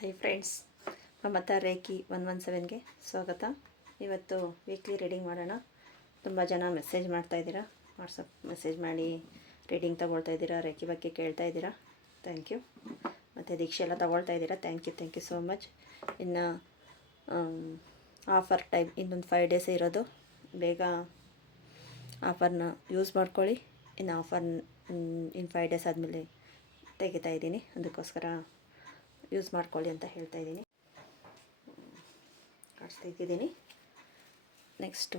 Hi friends Mamata Reiki one one ಸೆವೆನ್ಗೆ ಸ್ವಾಗತ. ಇವತ್ತು weekly reading ಮಾಡೋಣ. ತುಂಬ ಜನ ಮೆಸೇಜ್ ಮಾಡ್ತಾ ಇದ್ದೀರಾ. ವಾಟ್ಸಪ್ ಮೆಸೇಜ್ ಮಾಡಿ ರೀಡಿಂಗ್ ತೊಗೊಳ್ತಾ ಇದ್ದೀರಾ, ರೇಖಿ ಬಗ್ಗೆ ಕೇಳ್ತಾ ಇದ್ದೀರಾ. ಥ್ಯಾಂಕ್ ಯು ಮತ್ತು ದೀಕ್ಷೆ ಎಲ್ಲ ತೊಗೊಳ್ತಾ ಇದ್ದೀರಾ. Thank you thank you so much ಇನ್ನು ಆಫರ್ ಟೈಮ್ ಇನ್ನೊಂದು ಫೈವ್ ಡೇಸ್ ಇರೋದು. ಬೇಗ ಆಫರ್ನ ಯೂಸ್ ಮಾಡ್ಕೊಳ್ಳಿ. ಇನ್ನು ಆಫರ್ ಇನ್ನು ಫೈವ್ ಡೇಸ್ ಆದಮೇಲೆ ತೆಗಿತಾ ಇದ್ದೀನಿ. ಅದಕ್ಕೋಸ್ಕರ ಯೂಸ್ ಮಾಡ್ಕೊಳ್ಳಿ ಅಂತ ಹೇಳ್ತಾ ಇದ್ದೀನಿ. ಕಾರ್ಡ್ಸ್ ತೆಗೆದಿದ್ದೀನಿ ನೆಕ್ಸ್ಟು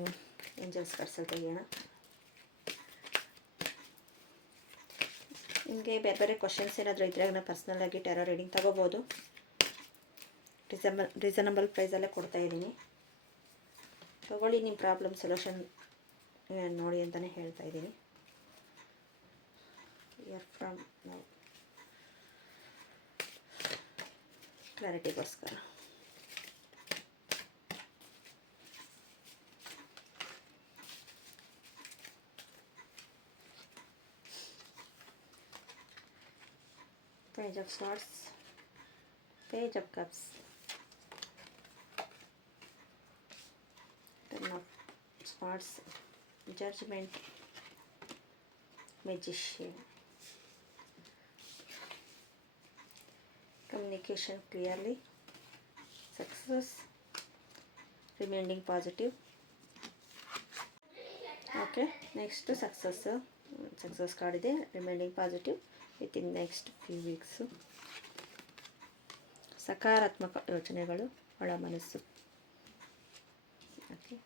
ಏಂಜಲ್ಸ್ ಕಾರ್ಡ್ಸಲ್ಲಿ ತೆಗಿಯೋಣ. ನಿಮಗೆ ಬೇರೆ ಬೇರೆ ಕ್ವಶನ್ಸ್ ಏನಾದರೂ ಇದ್ದರೆ ನಾನು ಪರ್ಸ್ನಲಾಗಿ ಟೆರೋ ರೀಡಿಂಗ್ ತಗೋಬೋದು. ರಿಸನಬಲ್ ರೀಸನಬಲ್ ಪ್ರೈಸಲ್ಲೇ ಕೊಡ್ತಾ ಇದ್ದೀನಿ. ತೊಗೊಳ್ಳಿ ನಿಮ್ಮ ಪ್ರಾಬ್ಲಮ್ ಸೊಲ್ಯೂಷನ್ ನೋಡಿ ಅಂತಲೇ ಹೇಳ್ತಾ ಇದ್ದೀನಿ. ಯರ್ ಫ್ರಮ್ ನಾವು ಕ್ಲಾರಿಟಿಗೋಸ್ಕರ page of swords page of cups ten of swords judgment magician communication clearly. Success. Remaining positive. Okay next success success card ಇದೆ. Reminding positive with in next few weeks ಸಕಾರಾತ್ಮಕ ಯೋಚನೆಗಳು ಒಳ ಮನಸ್ಸು. ಓಕೆ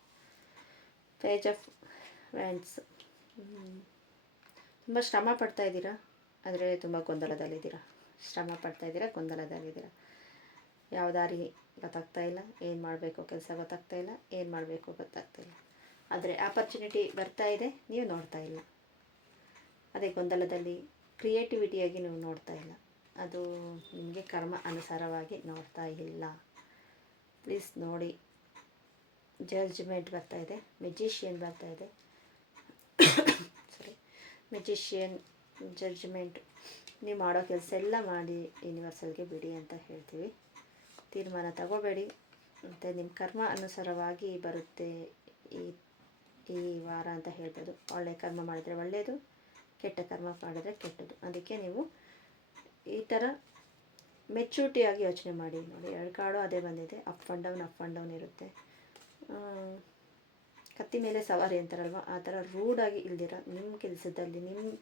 ಪೇಜ್ ಆಫ್ ವ್ಯಾಂಡ್ಸ್ ತುಂಬ ಶ್ರಮ ಪಡ್ತಾ ಇದ್ದೀರಾ? ಆದರೆ ತುಂಬ ಗೊಂದಲದಲ್ಲಿದ್ದೀರಾ? ಶ್ರಮ ಪಡ್ತಾ ಇದ್ದೀರಾ ಗೊಂದಲದಲ್ಲಿದ್ದೀರಾ ಯಾವ ದಾರಿ ಗೊತ್ತಾಗ್ತಾ ಇಲ್ಲ, ಏನು ಮಾಡಬೇಕು ಕೆಲಸ ಗೊತ್ತಾಗ್ತಾ ಇಲ್ಲ, ಏನು ಮಾಡಬೇಕು ಗೊತ್ತಾಗ್ತಾ ಇಲ್ಲ. ಆದರೆ ಆಪರ್ಚುನಿಟಿ ಬರ್ತಾ ಇದೆ, ನೀವು ನೋಡ್ತಾ ಇಲ್ಲ. ಅದೇ ಗೊಂದಲದಲ್ಲಿ ಕ್ರಿಯೇಟಿವಿಟಿಯಾಗಿ ನೀವು ನೋಡ್ತಾ ಇಲ್ಲ. ಅದು ನಿಮಗೆ ಕರ್ಮ ಅನುಸಾರವಾಗಿ ನೋಡ್ತಾ ಇಲ್ಲ. ಪ್ಲೀಸ್ ನೋಡಿ. ಜಡ್ಜ್ಮೆಂಟ್ ಬರ್ತಾ ಇದೆ ಮೆಜಿಷಿಯನ್ ಬರ್ತಾ ಇದೆ. ಸಾರಿ ಮೆಜಿಷಿಯನ್ ಜಡ್ಜ್ಮೆಂಟ್ ನೀವು ಮಾಡೋ ಕೆಲಸ ಎಲ್ಲ ಮಾಡಿ ಯೂನಿವರ್ಸಲ್ಗೆ ಬಿಡಿ ಅಂತ ಹೇಳ್ತೀವಿ. ತೀರ್ಮಾನ ತಗೋಬೇಡಿ. ಮತ್ತು ನಿಮ್ಮ ಕರ್ಮ ಅನುಸಾರವಾಗಿ ಬರುತ್ತೆ ಈ ಈ ವಾರ ಅಂತ ಹೇಳ್ಬೋದು. ಒಳ್ಳೆ ಕರ್ಮ ಮಾಡಿದರೆ ಒಳ್ಳೆಯದು ಕೆಟ್ಟ ಕರ್ಮ ಮಾಡಿದರೆ ಕೆಟ್ಟದ್ದು ಅದಕ್ಕೆ ನೀವು ಈ ಥರ ಮೆಚ್ಯೂರಿಟಿಯಾಗಿ ಯೋಚನೆ ಮಾಡಿ ನೋಡಿ. ಎರಡು ಕಾಡು ಅದೇ ಬಂದಿದೆ. Up and down up and down ಇರುತ್ತೆ. ಕತ್ತಿ ಮೇಲೆ ಸವಾರಿ ಅಂತಾರಲ್ವ? ಆ ಥರ ರೂಡಾಗಿ ಇಲ್ದಿರ. ನಿಮ್ಮ ಕೆಲಸದಲ್ಲಿ ನಿಮ್ಮ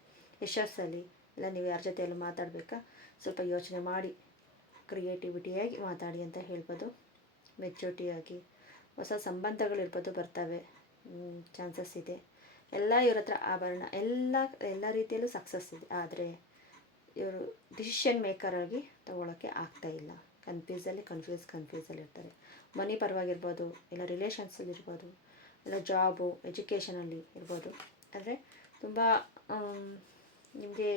ಯಶಸ್ಸಲ್ಲಿ. ಇಲ್ಲ, ನೀವು ಯಾರ ಜೊತೆಯಲ್ಲೂ ಮಾತಾಡಬೇಕಾ? ಸ್ವಲ್ಪ ಯೋಚನೆ ಮಾಡಿ, ಕ್ರಿಯೇಟಿವಿಟಿಯಾಗಿ ಮಾತಾಡಿ ಅಂತ ಹೇಳ್ಬೋದು. ಮೆಚೂರಿಟಿಯಾಗಿ ಹೊಸ ಸಂಬಂಧಗಳಿರ್ಬೋದು, ಬರ್ತವೆ. ಚಾನ್ಸಸ್ ಇದೆ. ಎಲ್ಲ ಇವ್ರ ಹತ್ರ ಆಭರಣ, ಎಲ್ಲ ಎಲ್ಲ ರೀತಿಯಲ್ಲೂ ಸಕ್ಸಸ್ ಇದೆ. ಆದರೆ, ಇವರು ಡಿಸಿಷನ್ ಮೇಕರಾಗಿ ತಗೊಳ್ಳೋಕ್ಕೆ ಇಲ್ಲ. ಕನ್ಫ್ಯೂಸಲ್ಲಿ ಕನ್ಫ್ಯೂಸ್ ಕನ್ಫ್ಯೂಸಲ್ಲಿ ಇರ್ತಾರೆ. ಮನಿ ಪರವಾಗಿರ್ಬೋದು, ಇಲ್ಲ ರಿಲೇಷನ್ಸಲ್ಲಿ ಇರ್ಬೋದು, ಇಲ್ಲ ಜಾಬು ಎಜುಕೇಷನಲ್ಲಿ ಇರ್ಬೋದು. ಆದರೆ, ತುಂಬ ನಿಮಗೆ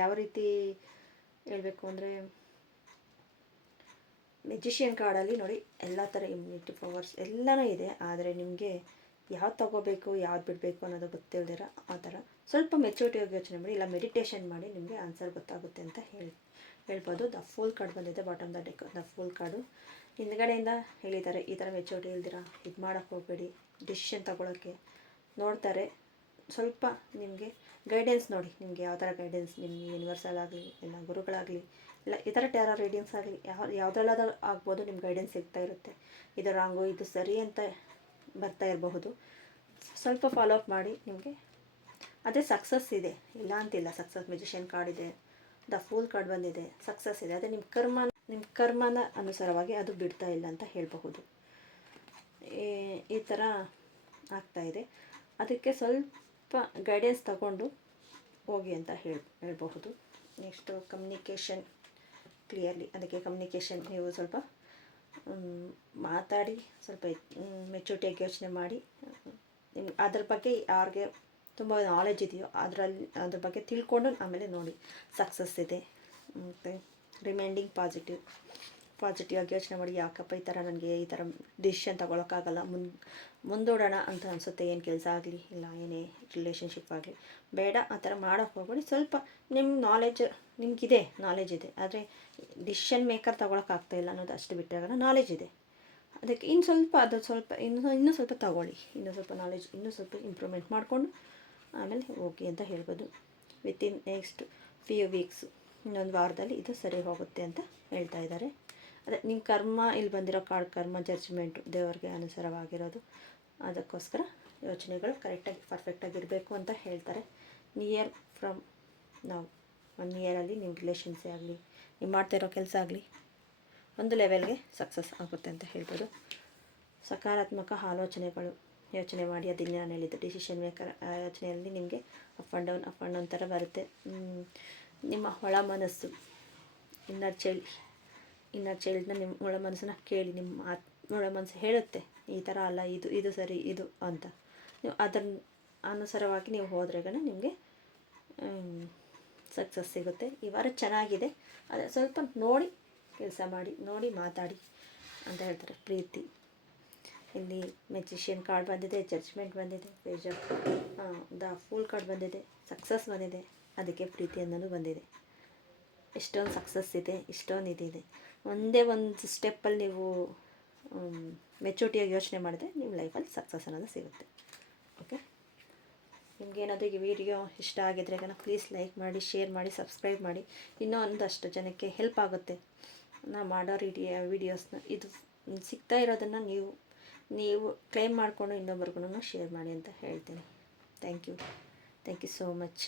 ಯಾವ ರೀತಿ ಹೇಳಬೇಕು ಅಂದರೆ ಮೆಜಿಷಿಯನ್ ಕಾರ್ಡಲ್ಲಿ ನೋಡಿ ಎಲ್ಲ ಥರ ಇಮ್ಯುನಿಟಿ ಪವರ್ಸ್ ಎಲ್ಲನೂ ಇದೆ, ಆದರೆ ನಿಮಗೆ ಯಾವ್ದು ತೊಗೋಬೇಕು, ಯಾವ್ದು ಬಿಡಬೇಕು ಅನ್ನೋದು ಗೊತ್ತಿಲ್ದಿರ ಆ ಥರ ಸ್ವಲ್ಪ ಮೆಚೂರಿಟಿಯಾಗಿ ಯೋಚನೆ ಮಾಡಿ, ಇಲ್ಲ ಮೆಡಿಟೇಷನ್ ಮಾಡಿ ನಿಮಗೆ ಆನ್ಸರ್ ಗೊತ್ತಾಗುತ್ತೆ ಅಂತ ಹೇಳಿ, ಹೇಳ್ಬೋದು. ದ ಫುಲ್ ಕಾರ್ಡ್ ಬಂದಿದೆ bottom the deck the fool card ಹಿಂದ್ಗಡೆಯಿಂದ ಹೇಳಿದ್ದಾರೆ, ಈ ಥರ ಮೆಚೂರಿಟಿ ಇಲ್ದಿರ, ಇದು ಮಾಡೋಕ್ಕೆ ಹೋಗಬೇಡಿ ಡಿಸಿಷನ್ ತಗೊಳ್ಳೋಕ್ಕೆ ನೋಡ್ತಾರೆ. ಸ್ವಲ್ಪ ನಿಮಗೆ ಗೈಡೆನ್ಸ್ ನೋಡಿ, ನಿಮಗೆ ಯಾವ ಥರ ಗೈಡೆನ್ಸ್ ನಿಮಗೆ ಯೂನಿವರ್ಸಲ್ ಆಗಲಿ ಇಲ್ಲ ಗುರುಗಳಾಗಲಿ, ಇಲ್ಲ ಇತರ ಟ್ಯಾರೋ ರೀಡಿಂಗ್ಸ್ ಆಗಲಿ, ಯಾವ, ಯಾವುದ್ರಲ್ಲಾದ್ರೂ ಆಗ್ಬೋದು ನಿಮ್ಮ ಗೈಡೆನ್ಸ್ ಸಿಗ್ತಾ ಇರುತ್ತೆ. ಇದು ರಾಂಗು ಇದು ಸರಿ ಅಂತ ಬರ್ತಾ ಇರಬಹುದು. ಸ್ವಲ್ಪ ಫಾಲೋ ಅಪ್ ಮಾಡಿ ನಿಮಗೆ. ಅದೇ ಸಕ್ಸಸ್ ಇದೆ. ಇಲ್ಲ ಅಂತಿಲ್ಲ ಸಕ್ಸಸ್ ಮ್ಯೂಜಿಷಿಯನ್ ಕಾರ್ಡ್ ಇದೆ ದ ಫೂಲ್ ಕಾರ್ಡ್ ಬಂದಿದೆ ಸಕ್ಸಸ್ ಇದೆ. ಅದೇ ನಿಮ್ಮ ಕರ್ಮ ನಿಮ್ಮ ಕರ್ಮನ ಅನುಸಾರವಾಗಿ ಅದು ಬಿಡ್ತಾ ಇಲ್ಲ ಅಂತ ಹೇಳಬಹುದು. ಈ ಥರ ಆಗ್ತಾ ಇದೆ. ಅದಕ್ಕೆ ಸ್ವಲ್ಪ ಗೈಡೆನ್ಸ್ ತಗೊಂಡು ಹೋಗಿ ಅಂತ ಹೇಳಿ, ಹೇಳಬಹುದು. ನೆಕ್ಸ್ಟು ಕಮ್ಯುನಿಕೇಷನ್ ಕ್ಲಿಯರ್ಲಿ ಅದಕ್ಕೆ ಕಮ್ಯುನಿಕೇಷನ್ ನೀವು ಸ್ವಲ್ಪ ಮಾತಾಡಿ, ಸ್ವಲ್ಪ ಮೆಚೂರಿಟಿಯಾಗಿ ಯೋಚನೆ ಮಾಡಿ. ನಿಮ್ಗೆ ಅದ್ರ ಬಗ್ಗೆ ಯಾರಿಗೆ ತುಂಬ ನಾಲೆಜ್ ಇದೆಯೋ ಅದರಲ್ಲಿ, ಅದ್ರ ಬಗ್ಗೆ ತಿಳ್ಕೊಂಡು ಆಮೇಲೆ ನೋಡಿ. ಸಕ್ಸಸ್ ಇದೆ. ಮತ್ತು ರಿಮೈಂಡಿಂಗ್ ಪಾಸಿಟಿವ್ ಪಾಸಿಟಿವ್ ಆಗಿ ಯೋಚನೆ ಮಾಡಿ, ಯಾಕಪ್ಪ ಈ ಥರ ನನಗೆ ಈ ಥರ ಡಿಸಿಷನ್ ತೊಗೊಳಕ್ಕಾಗಲ್ಲ, ಮುನ್, ಮುಂದೂಡೋಣ ಅಂತ ಅನಿಸುತ್ತೆ, ಏನು ಕೆಲಸ ಆಗಲಿ, ಇಲ್ಲ ಏನೇ ರಿಲೇಷನ್ಶಿಪ್ ಆಗಲಿ. ಬೇಡ, ಆ ಥರ ಮಾಡೋಕ್ಕೆ ಹೋಗ್ಬೇಡಿ. ಸ್ವಲ್ಪ ನಿಮ್ಮ ನಾಲೆಜ್ ನಿಮಗಿದೆ ನಾಲೆಜ್ ಇದೆ. ಆದರೆ ಡಿಸಿಷನ್ ಮೇಕರ್ ತೊಗೊಳಕ್ಕಾಗ್ತಾ ಇಲ್ಲ ಅನ್ನೋದು ಅಷ್ಟು ಬಿಟ್ಟಾಗ ನಾಲೆಜ್ ಇದೆ. ಅದಕ್ಕೆ ಇನ್ನು ಸ್ವಲ್ಪ ಅದು ಸ್ವಲ್ಪ, ಇನ್ನೂ ಇನ್ನೂ ಸ್ವಲ್ಪ ತಗೊಳ್ಳಿ. ಇನ್ನೂ ಸ್ವಲ್ಪ ನಾಲೆಜ್ ಇನ್ನೂ ಸ್ವಲ್ಪ ಇಂಪ್ರೂವ್ಮೆಂಟ್ ಮಾಡಿಕೊಂಡು ಆಮೇಲೆ ಓಕೆ ಅಂತ ಹೇಳ್ಬೋದು. ವಿತಿನ್ ನೆಕ್ಸ್ಟ್ ಫ್ಯೂ ವೀಕ್ಸ್ ಇನ್ನೊಂದು ವಾರದಲ್ಲಿ ಇದು ಸರಿ ಹೋಗುತ್ತೆ ಅಂತ ಹೇಳ್ತಾ ಇದ್ದಾರೆ. ಅದೇ ನಿಮ್ಮ ಕರ್ಮ ಇಲ್ಲಿ ಬಂದಿರೋ ಕಾರ್ಡ್ ಕರ್ಮ ಜಡ್ಜ್ಮೆಂಟು ದೇವರಿಗೆ ಅನುಸಾರವಾಗಿರೋದು. ಅದಕ್ಕೋಸ್ಕರ ಯೋಚನೆಗಳು ಕರೆಕ್ಟಾಗಿ ಪರ್ಫೆಕ್ಟಾಗಿರಬೇಕು ಅಂತ ಹೇಳ್ತಾರೆ. ನಿಯರ್ ಫ್ರಮ್ ನಾವು ಒನ್ ಇಯರಲ್ಲಿ ನಿಮ್ಮ ರಿಲೇಷನ್ಸೇ ಆಗಲಿ, ನೀವು ಮಾಡ್ತಾ ಇರೋ ಕೆಲಸ ಆಗಲಿ, ಒಂದು ಲೆವೆಲ್ಗೆ ಸಕ್ಸಸ್ ಆಗುತ್ತೆ ಅಂತ ಹೇಳ್ಬೋದು. ಸಕಾರಾತ್ಮಕ ಆಲೋಚನೆಗಳು, ಯೋಚನೆ ಮಾಡಿ, ಅದನ್ನ ನಾನು ಹೇಳಿದ್ದು ಡಿಸಿಷನ್ ಮೇಕರ್ ಯೋಚನೆಯಲ್ಲಿ ನಿಮಗೆ up and down up and down ಥರ ಬರುತ್ತೆ. ನಿಮ್ಮ ಒಳ ಮನಸ್ಸು ಇನ್ನರ್ ಚೈಲ್ಡ್ ಇನ್ನರ್ ಚೈಲ್ಡ್ನ ನಿಮ್ಮ ಒಳ ಮನಸ್ಸನ್ನ ಕೇಳಿ, ನಿಮ್ಮ ಆತ್ ಒಳ ಮನಸ್ಸು ಹೇಳುತ್ತೆ, ಈ ಥರ ಅಲ್ಲ, ಇದು ಇದು ಸರಿ, ಇದು ಅಂತ. ನೀವು ಅದರ ಅನುಸಾರವಾಗಿ ನೀವು ಹೋದ್ರೆಗನ ನಿಮಗೆ ಸಕ್ಸಸ್ ಸಿಗುತ್ತೆ. ಈ ವಾರ ಚೆನ್ನಾಗಿದೆ. ಆದರೆ ಸ್ವಲ್ಪ ನೋಡಿ ಕೆಲಸ ಮಾಡಿ, ನೋಡಿ ಮಾತಾಡಿ ಅಂತ ಹೇಳ್ತಾರೆ ಪ್ರೀತಿ. ಇಲ್ಲಿ ಮೆಜಿಷಿಯನ್ ಕಾರ್ಡ್ ಬಂದಿದೆ ಜಡ್ಜ್ಮೆಂಟ್ ಬಂದಿದೆ ಪೇಜ್ ದ ಫೂಲ್ ಕಾರ್ಡ್ ಬಂದಿದೆ ಸಕ್ಸಸ್ ಬಂದಿದೆ, ಅದಕ್ಕೆ ಪ್ರೀತಿ ಅನ್ನೋದು ಬಂದಿದೆ. ಎಷ್ಟೊಂದು ಸಕ್ಸಸ್ ಇದೆ, ಇಷ್ಟೊಂದು ಇದಿದೆ. ಒಂದೇ ಒಂದು ಸ್ಟೆಪ್ಪಲ್ಲಿ ನೀವು ಮೆಚೂರಿಟಿಯಾಗಿ ಯೋಚನೆ ಮಾಡಿದ್ರೆ ನಿಮ್ಮ ಲೈಫಲ್ಲಿ ಸಕ್ಸಸ್ ಅನ್ನೋದು ಸಿಗುತ್ತೆ. ಓಕೆ ನಿಮ್ಗೆ ಏನಾದರೂ ಈ ವಿಡಿಯೋ ಇಷ್ಟ ಆಗಿದ್ರೆ ಕಣ ಪ್ಲೀಸ್ ಲೈಕ್ ಮಾಡಿ ಶೇರ್ ಮಾಡಿ ಸಬ್ಸ್ಕ್ರೈಬ್ ಮಾಡಿ. ಇನ್ನೂ ಒಂದಷ್ಟು ಜನಕ್ಕೆ ಹೆಲ್ಪ್ ಆಗುತ್ತೆ. ನಾ ಮಾಡೋ ವಿಡಿಯೋ ವೀಡಿಯೋಸ್ನ ಇದು ಸಿಗ್ತಾ ಇರೋದನ್ನು ನೀವು ನೀವು ಕ್ಲೈಮ್ ಮಾಡಿಕೊಂಡು ಇನ್ನೊಬ್ರಿಗೂ ಶೇರ್ ಮಾಡಿ ಅಂತ ಹೇಳ್ತೀನಿ. Thank you thank you so much